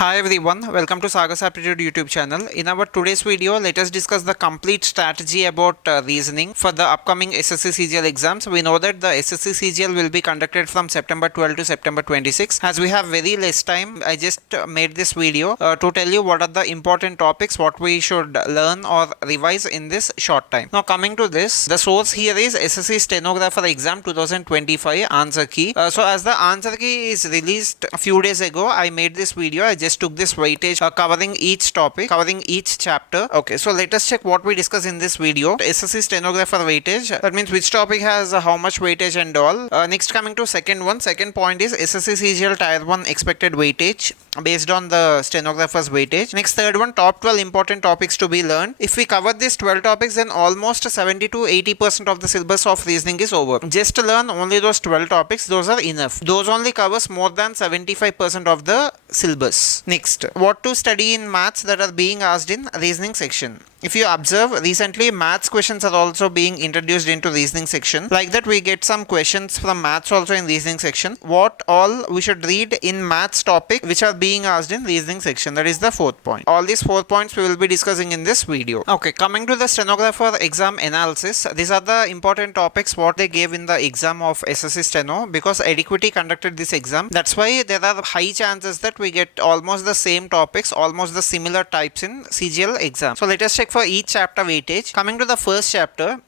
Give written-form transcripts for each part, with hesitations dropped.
Hi everyone, welcome to Sagar's Aptitude YouTube channel. In our today's video, let us discuss the complete strategy about reasoning for the upcoming SSC CGL exams. We know that the SSC CGL will be conducted from September 12 to September 26. As we have very less time, I just made this video to tell you what are the important topics, what we should learn or revise in this short time. Now coming to this, the source here is SSC Stenographer Exam 2025 answer key. So as the answer key is released a few days ago, I made this video. I just took this weightage covering each topic, covering each chapter. Okay, so let us check what we discuss in this video. SSC Stenographer weightage, that means which topic has how much weightage and all. Next coming to second point is SSC CGL Tier-1 expected weightage based on the stenographer's weightage. Next third one, top 12 important topics to be learned. If we cover these 12 topics, then almost 70 to 80% of the syllabus of reasoning is over. Just to learn only those 12 topics, those are enough. Those only covers more than 75% of the syllabus. Next, what to study in maths that are being asked in reasoning section. If you observe, recently maths questions are also being introduced into reasoning section. Like that, we get some questions from maths also in reasoning section. What all we should read in maths topic which are being asked in reasoning section. That is the fourth point. All these 4 points we will be discussing in this video. Okay, coming to the stenographer exam analysis. These are the important topics what they gave in the exam of SSC Steno, because EDUQUITY conducted this exam. That's why there are high chances that we get almost the same topics, almost the similar types in CGL exam. So let us check for each chapter weightage. Coming to the first chapter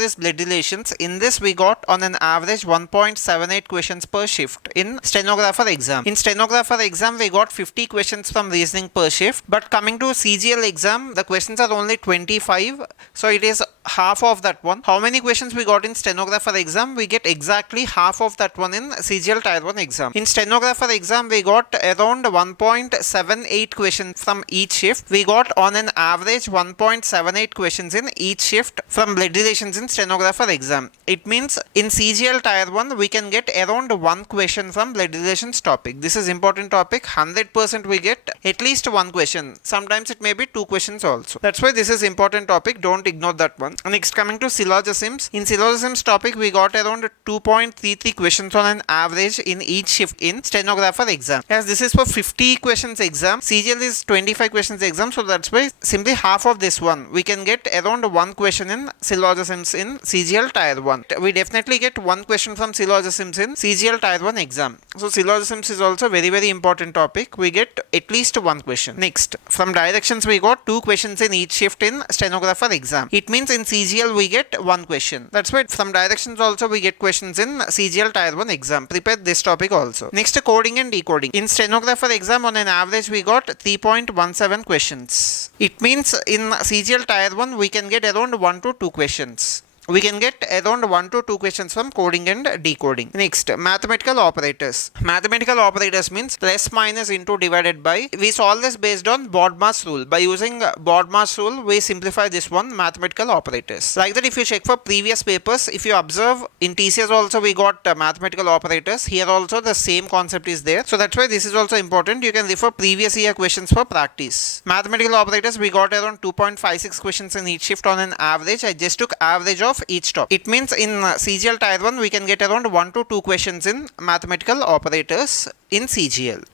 is blood relations. In this we got on an average 1.78 questions per shift in stenographer exam. In stenographer exam we got 50 questions from reasoning per shift, but coming to CGL exam the questions are only 25, so it is half of that one. How many questions we got in stenographer exam? We get exactly half of that one in CGL Tier-1 exam. In stenographer exam we got around 1.78 questions from each shift. We got on an average 1.78 questions in each shift from blood relations in stenographer exam. It means in CGL Tier-1 we can get around one question from blood relations topic. This is important topic. 100% we get at least one question. Sometimes it may be two questions also. That's why this is important topic. Don't ignore that one. Next, coming to syllogisms. In syllogisms topic we got around 2.33 questions on an average in each shift in stenographer exam. As this is for 50 questions exam, CGL is 25 questions exam, so that's why simply half of this one we can get around one question in syllogisms in CGL Tier-1. We definitely get one question from syllogisms in CGL Tier-1 exam. So syllogisms is also very important topic. We get at least one question. Next, from directions we got 2 questions in each shift in stenographer exam. It means in CGL we get one question. That's why from directions also we get questions in CGL Tier-1 exam. Prepare this topic also. Next, coding and decoding. In stenographer exam on an average we got 3.17 questions. It means in CGL Tier-1 we can get around 1 to 2 questions. We can get around 1 to 2 questions from coding and decoding. Next, mathematical operators. Mathematical operators means plus, minus, into, divided by. We solve this based on BODMAS rule. By using BODMAS rule, we simplify this one, mathematical operators. Like that, if you check for previous papers, if you observe in TCS also we got mathematical operators. Here also the same concept is there. So that's why this is also important. You can refer previous year questions for practice. Mathematical operators we got around 2.56 questions in each shift on an average. I just took average of each topic. It means in CGL Tier-1 we can get around 1 to 2 questions in mathematical operators in CGL.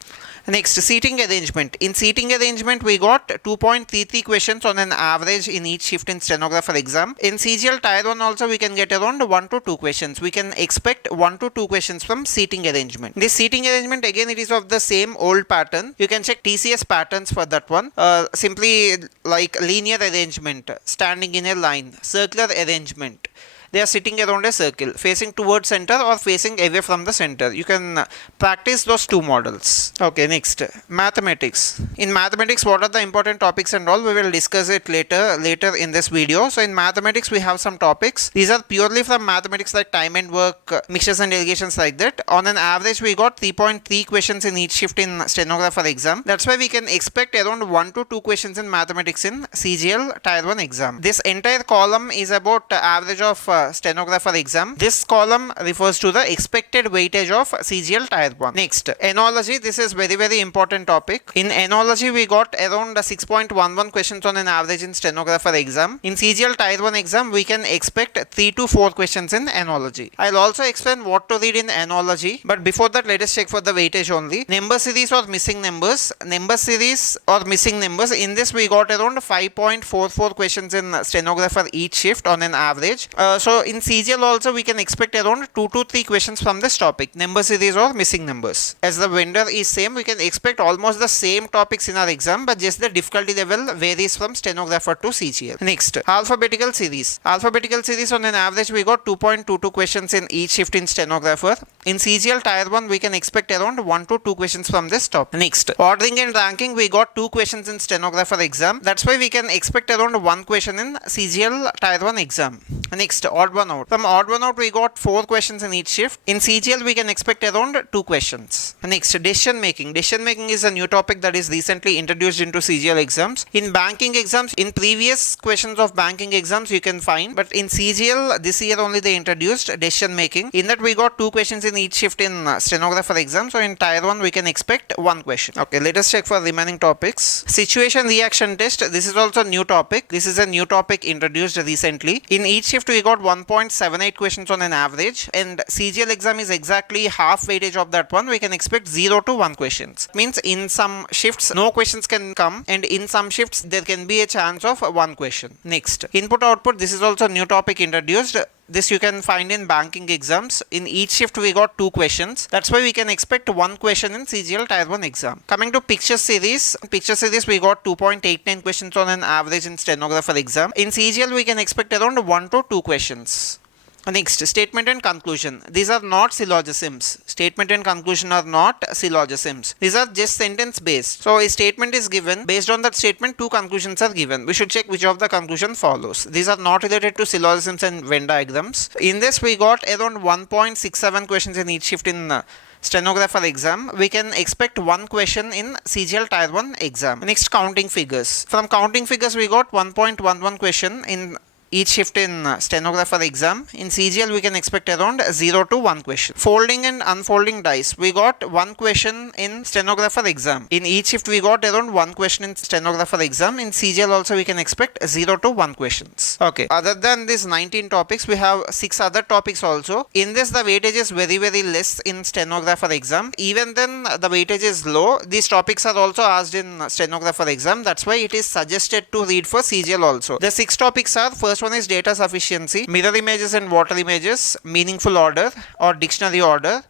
Next, seating arrangement. In seating arrangement we got 2.33 questions on an average in each shift in stenographer exam. In CGL Tier-1 also we can get around 1 to 2 questions. We can expect 1 to 2 questions from seating arrangement. This seating arrangement again it is of the same old pattern. You can check TCS patterns for that one. Simply like linear arrangement, standing in a line, circular arrangement. They are sitting around a circle, facing towards center or facing away from the center. You can practice those two models. Okay, next, mathematics. In mathematics, what are the important topics and all? We will discuss it later in this video. So in mathematics, we have some topics. These are purely from mathematics like time and work, mixtures and delegations like that. On an average, we got 3.3 questions in each shift in stenographer exam. That's why we can expect around 1 to 2 questions in mathematics in CGL Tier-1 exam. This entire column is about average of stenographer exam. This column refers to the expected weightage of CGL Tier 1. Next, enology. This is very important topic. In enology, we got around 6.11 questions on an average in stenographer exam. In CGL Tier 1 exam, we can expect 3 to 4 questions in enology. I'll also explain what to read in enology, but before that, let us check for the weightage only. Number series or missing numbers. Number series or missing numbers. In this, we got around 5.44 questions in stenographer each shift on an average. So in CGL also, we can expect around 2 to 3 questions from this topic, number series or missing numbers. As the vendor is same, we can expect almost the same topics in our exam, but just the difficulty level varies from stenographer to CGL. Next, alphabetical series. Alphabetical series on an average, we got 2.22 questions in each shift in stenographer. In CGL Tier 1, we can expect around 1 to 2 questions from this topic. Next, ordering and ranking, we got 2 questions in stenographer exam. That's why we can expect around 1 question in CGL Tier 1 exam. Next, odd one out. From odd one out, we got 4 questions in each shift. In CGL, we can expect around 2 questions. Next, decision making. Decision making is a new topic that is recently introduced into CGL exams. In banking exams, in previous questions of banking exams, you can find, but in CGL, this year only they introduced decision making. In that, we got 2 questions in each shift in stenographer exam. So in Tier 1, we can expect 1 question. Okay, let us check for remaining topics. Situation reaction test. This is also a new topic. This is a new topic introduced recently. In each shift, we got 1.78 questions on an average, and CGL exam is exactly half weightage of that one. We can expect 0 to 1 questions. Means in some shifts, no questions can come, and in some shifts, there can be a chance of 1 question. Next, input output. This is also a new topic introduced. This you can find in banking exams. In each shift, we got 2 questions. That's why we can expect 1 question in CGL Tier 1 exam. Coming to picture series. Picture series, we got 2.89 questions on an average in stenographer exam. In CGL, we can expect around 1 to 2 questions. Next, statement and conclusion. These are not syllogisms. Statement and conclusion are not syllogisms. These are just sentence based. So a statement is given. Based on that statement, 2 conclusions are given. We should check which of the conclusion follows. These are not related to syllogisms and Venn diagrams. In this, we got around 1.67 questions in each shift in stenographer exam. We can expect 1 question in CGL Tier 1 exam. Next, counting figures. From counting figures, we got 1.11 question in each shift in stenographer exam. In CGL, we can expect around 0 to 1 question. Folding and unfolding dice. We got 1 question in stenographer exam. In each shift, we got around 1 question in stenographer exam. In CGL also, we can expect 0 to 1 questions. Okay. Other than these 19 topics, we have 6 other topics also. In this, the weightage is very less in stenographer exam. Even then, the weightage is low. These topics are also asked in stenographer exam. That's why it is suggested to read for CGL also. The 6 topics are: first one is data sufficiency, mirror images and water images, meaningful order or dictionary order,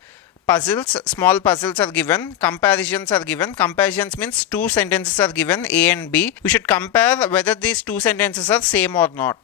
puzzles, small puzzles are given, comparisons are given. Comparisons means 2 sentences are given, A and B. We should compare whether these 2 sentences are same or not.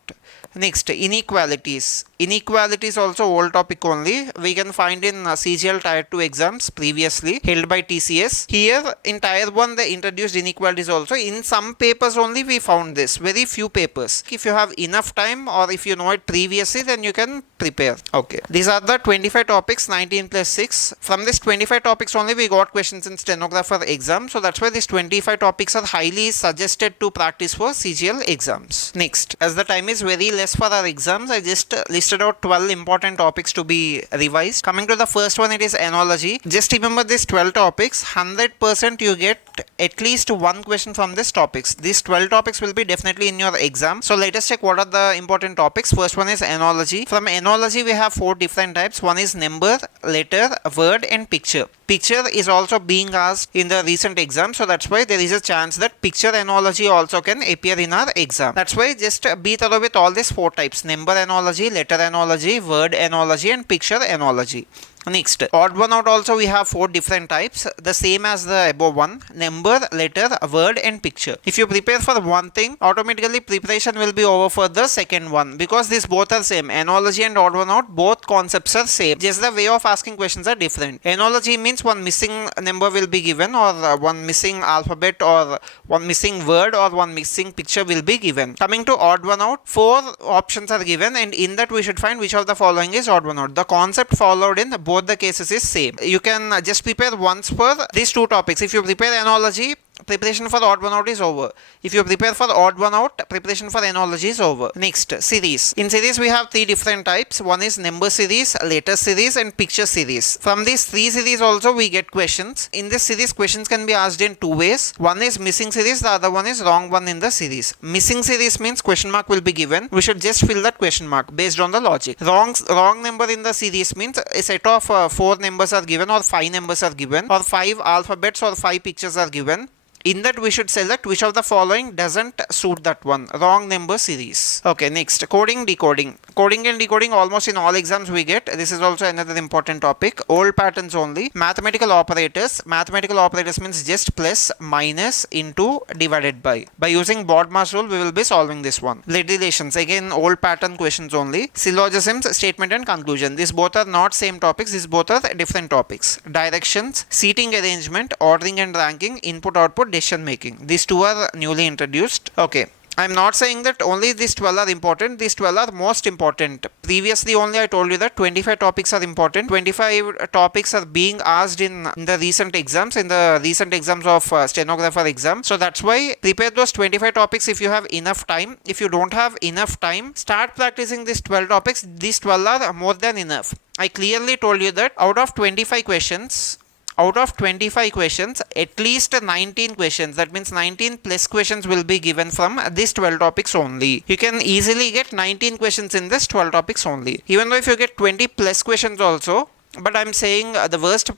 Next, inequalities. Inequalities also old topic only. We can find in CGL Tier 2 exams previously held by TCS. Here in Tier 1 they introduced inequalities also. In some papers only we found this. Very few papers. If you have enough time or if you know it previously, then you can prepare. Okay. These are the 25 topics, 19 plus 6. From this 25 topics only we got questions in stenographer exam. So that's why these 25 topics are highly suggested to practice for CGL exams. Next, as the time is very less for our exams, I just listed out 12 important topics to be revised. Coming to the first one, it is enology. Just remember these 12 topics. 100% you get at least 1 question from these topics. These 12 topics will be definitely in your exam. So let us check what are the important topics. First one is enology. From enology, we have 4 different types. One is number, letter, word and picture. Picture is also being asked in the recent exam, so that's why there is a chance that picture enology also can appear in our exam. That's why just be thorough with all these 4 types: number enology, letter enology, word enology and picture enology. Next, odd one out also we have 4 different types, the same as the above one: number, letter, word and picture. If you prepare for one thing, automatically preparation will be over for the second one, because these both are same. Enology and odd one out, both concepts are same, just the way of asking questions are different. Enology means one missing number will be given, or one missing alphabet, or one missing word, or one missing picture will be given. Coming to odd one out, 4 options are given, and in that we should find which of the following is odd one out. The concept followed in both the cases is same. You can just prepare once for these 2 topics. If you prepare enology, preparation for odd one out is over. If you prepare for odd one out, preparation for analogy is over. Next, series. In series we have three different types. One is number series, letter series and picture series. From these three series also we get questions. In this series questions can be asked in two ways. One is missing series, the other one is wrong one in the series. Missing series means question mark will be given. We should just fill that question mark based on the logic. Wrong number in the series means a set of 4 numbers are given or 5 numbers are given or 5 alphabets or 5 pictures are given. In that we should select which of the following doesn't suit that one. Wrong number series. Okay, next, coding, decoding. Coding and decoding almost in all exams we get. This is also another important topic. Old patterns only. Mathematical operators. Mathematical operators means just plus, minus, into, divided by. By using BODMAS rule we will be solving this one. Blood relations. Again old pattern questions only. Syllogisms, statement and conclusion. These both are not same topics. These both are different topics. Directions, seating arrangement, ordering and ranking, input output, decision making. These two are newly introduced. Okay, I'm not saying that only these 12 are important. These 12 are most important. Previously only I told you that 25 topics are important. 25 topics are being asked in the recent exams, of stenographer exam. So that's why prepare those 25 topics if you have enough time. If you don't have enough time, start practicing these 12 topics. These 12 are more than enough. I clearly told you that out of 25 questions, at least 19 questions, that means 19 plus questions will be given from these 12 topics only. You can easily get 19 questions in this 12 topics only. Even though if you get 20 plus questions also, but I'm saying the worst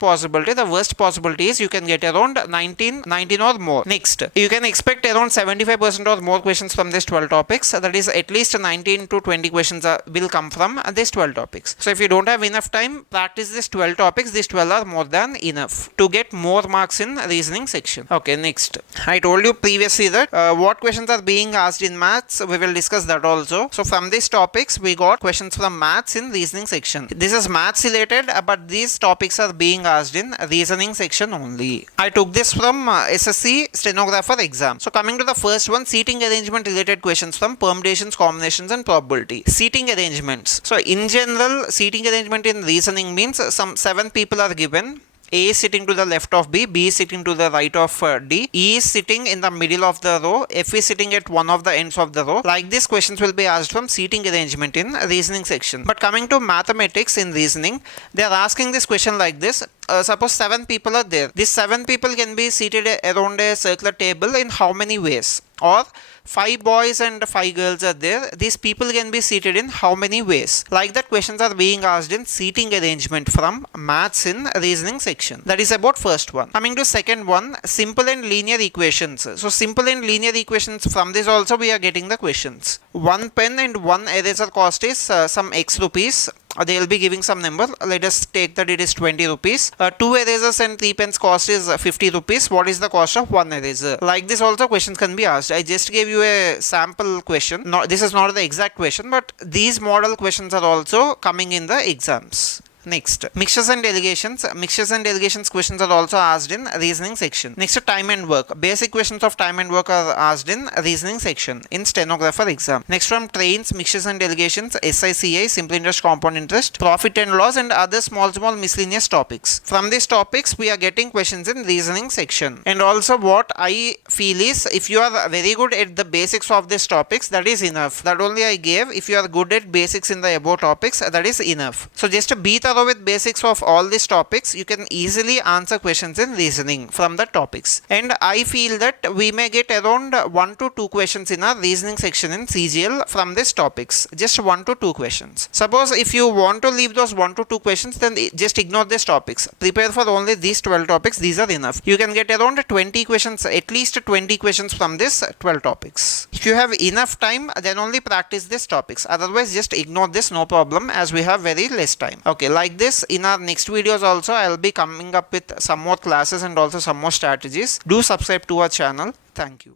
possibility is you can get around 19 or more. Next, you can expect around 75% or more questions from these 12 topics. That is at least 19 to 20 questions will come from these 12 topics. So if you don't have enough time, practice these 12 topics. These 12 are more than enough to get more marks in reasoning section. Okay, next. I told you previously that what questions are being asked in maths. We will discuss that also. So from these topics, we got questions from maths in reasoning section. This is maths related, but these topics are being asked in reasoning section only. I took this from SSC stenographer exam. So coming to the first one, seating arrangement related questions from permutations, combinations and probability. Seating arrangements. So in general, seating arrangement in reasoning means some 7 people are given. A is sitting to the left of B, B is sitting to the right of D, E is sitting in the middle of the row, F is sitting at one of the ends of the row. Like this, questions will be asked from seating arrangement in reasoning section. But coming to mathematics in reasoning, they are asking this question like this. Suppose 7 people are there. These 7 people can be seated around a circular table in how many ways? Or 5 boys and 5 girls are there. These people can be seated in how many ways? Like that, questions are being asked in seating arrangement from maths in reasoning section. That is about first one. Coming to second one, simple and linear equations. So simple and linear equations, from this also we are getting the questions. 1 pen and 1 eraser cost is some X rupees. They will be giving some number. Let us take that it is 20 rupees. 2 erasers and 3 pens cost is 50 rupees. What is the cost of 1 eraser? Like this also questions can be asked. I just gave you a sample question. This is not the exact question, but these model questions are also coming in the exams. Next, mixtures and delegations. Mixtures and delegations questions are also asked in reasoning section. Next, time and work. Basic questions of time and work are asked in reasoning section in stenographer exam. Next, from trains, mixtures and delegations, SICI, simple interest, compound interest, profit and loss and other small miscellaneous topics. From these topics we are getting questions in reasoning section. And also what I feel is, if you are very good at the basics of these topics, that is enough. That only I gave. If you are good at basics in the above topics, that is enough. So just to beat the with basics of all these topics, you can easily answer questions in reasoning from the topics. And I feel that we may get around 1 to 2 questions in our reasoning section in CGL from these topics. Just 1 to 2 questions. Suppose if you want to leave those 1 to 2 questions, then just ignore these topics. Prepare for only these 12 topics. These are enough. You can get around 20 questions, at least 20 questions from this 12 topics. If you have enough time, then only practice these topics. Otherwise, just ignore this, no problem, as we have very less time. Okay, like this, in our next videos also I will be coming up with some more classes and also some more strategies. Do subscribe to our channel. Thank you.